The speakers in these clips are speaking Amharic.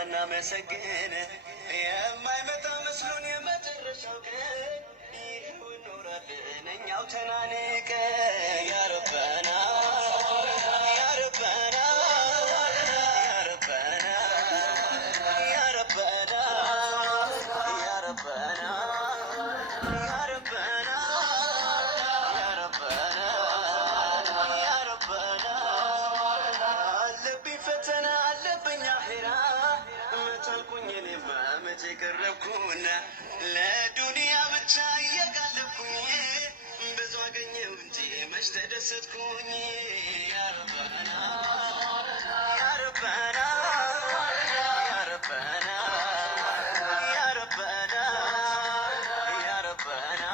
ማና መሰግነ የማይመጣ መስሎን የመጨረሻው ቀን ይኸው እንኖራለን እኛው ተናንቀ ያ ረበና ያ ረበና ያ ረበና ያ ረበና ያ ረበና ያ ረበና ያ ረበና ያ ረበና አለብኝ ፈተና አለብኝ አኺራ መቻልኩኝ እኔማ መቼ ቀረብኩና ለዱንያ ብቻ እየጋለብኩኝ ብዙ አገኘሁ እንጂ መች ተደሰትኩኝ ያ ረበና ያ ረበና ያ ረበና ያ ረበና ያ ረበና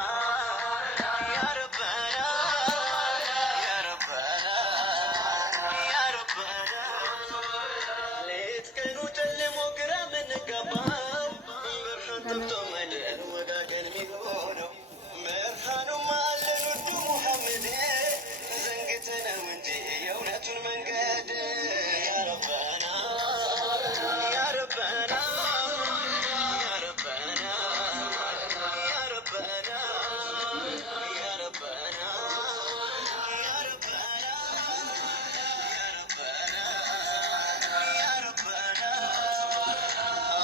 ያ ረበና ያ ረበና ያ ረበና ሌት ቀኑ ጨልሞ ግራ ምንገባው ብርሃን ጠፍቶ መደር ወዳገን ሚሆነው ብርሃኑማ አለን ውዱ ሙሐመድ ዘንግተነው እንጂ የእውነቱን መንገድ ያ ረበና ያ ረበና ያ ረበና ያ ረበና ያ ረበና ያ ረበና ያ ረበና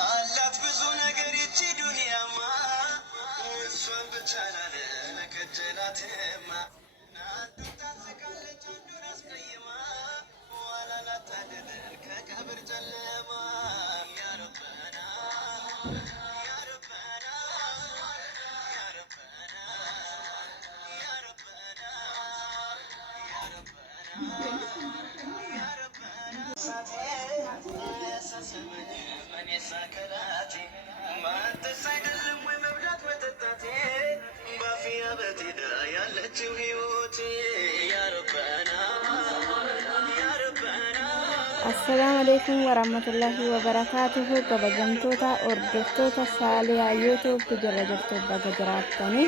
አላት ብዙ ነገር ይቺ ዱንያማ እሷን ብቻ ናለ መከጀላትማ አንዱን ታስቃለች አንዱን አስቀይማ ዋላ ላታድለን ከቀብር ጨለማ ያ ረበና ያ ረበና ያ ረበና ያ ረበና ያ ረበና ያ ረበና ሳቴ ያሳሰበኝ መኔሳ ከላቴ ማንተስ አይደለም ወይ መብላት መጠጣቴ ባፊያ በቴዳ ያለችው ህይወቴ ያ ረበና ያ ረበና السلام عليكم ورحمة الله وبركاته. كبجمتوتا أردفتوتا ساليا يوتيوب تجرجرتو بجراتني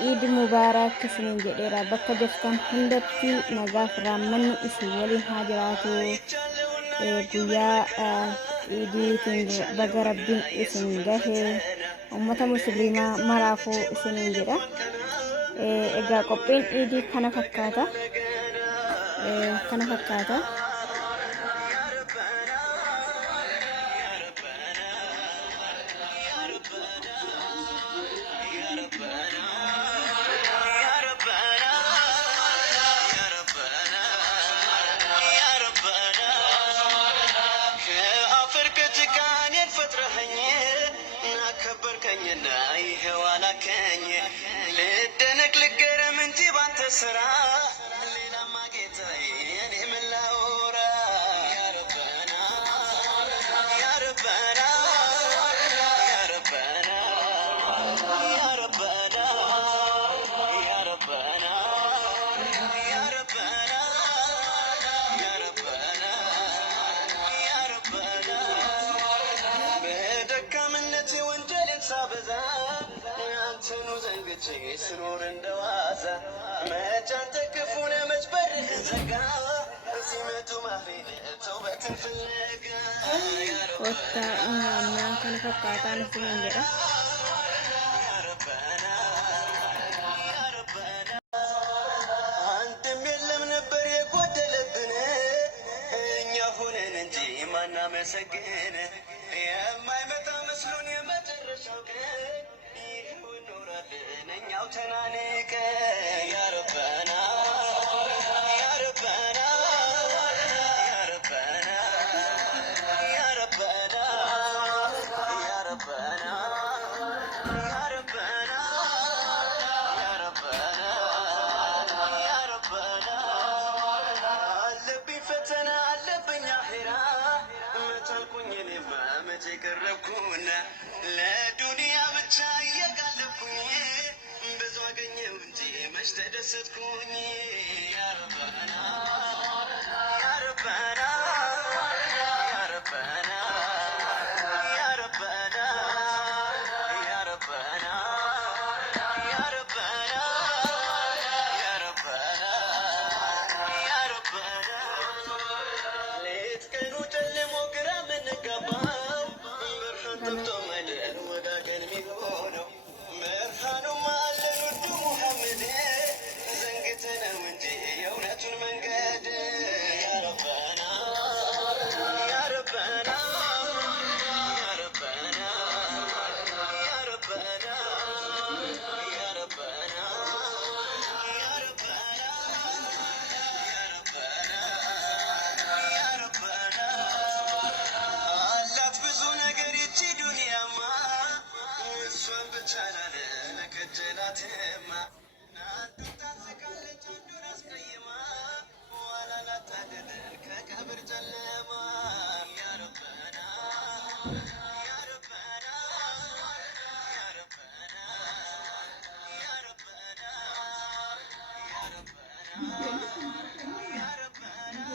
عيد مبارك سنين جديرة بك جفتن هندتي نغاف رامن اسي ولي هاجراتو قويا عيدي تنج بغربين اسنين جاهي أمتا مسلمة مرافو اسنين جدا إيجا قبين عيدي كان فكاتا ከበርከኝና ይሄው አላከኝ ልደነቅ ልገረም እንጂ ባንተ ስራ ሌላማ ጌታዬ እኔ ምን ላውራ ያ ረበና ያ ረበና ያ ረበና ያ ረበና ያ ረበና ያ ረበና ያ ረበና ያ ረበና በደካምነት ወንጀልን ሳበዛ አንተኑ ዘንግቼ ስኖር እንደዋዛ መች አንተ ክፉ ነህ መች በርህን ዘጋ ሲመቱ ማፌድ ተውበትን ፍለጋ ያ وتا إنها كان فكاتا نسمين جدا ረበና ያ ረበና አንድም የለም ነበር የጎደለብን እኛ ሆነን እንጂ ማናመሰግን የማይመጣ መስሎን የመጨረሻው ቀን ይኸው እንኖራለን እኛው ተናንቀ ያ ረበና ያ ረበና ያ ረበና ያ ረበና ያ ረበና ያ ረበና ያ ረበና ያ ረበና አለብኝ ፈተና አለብኝ አኺራ መቻልኩኝ እኔማ መቼ ቀረብኩና ለዱንያ ብቻ እየጋለብኩኝ ብዙ አገኘሁ እንጂ መች ተደሰትኩኝ ያ ረበና ያ ረበና ያ ረበና ያ ረበና ያ ረበና ያ ረበና ያ ረበና ያ ረበና ሌት ቀኑ ጨልሞ ግራ ምንገባ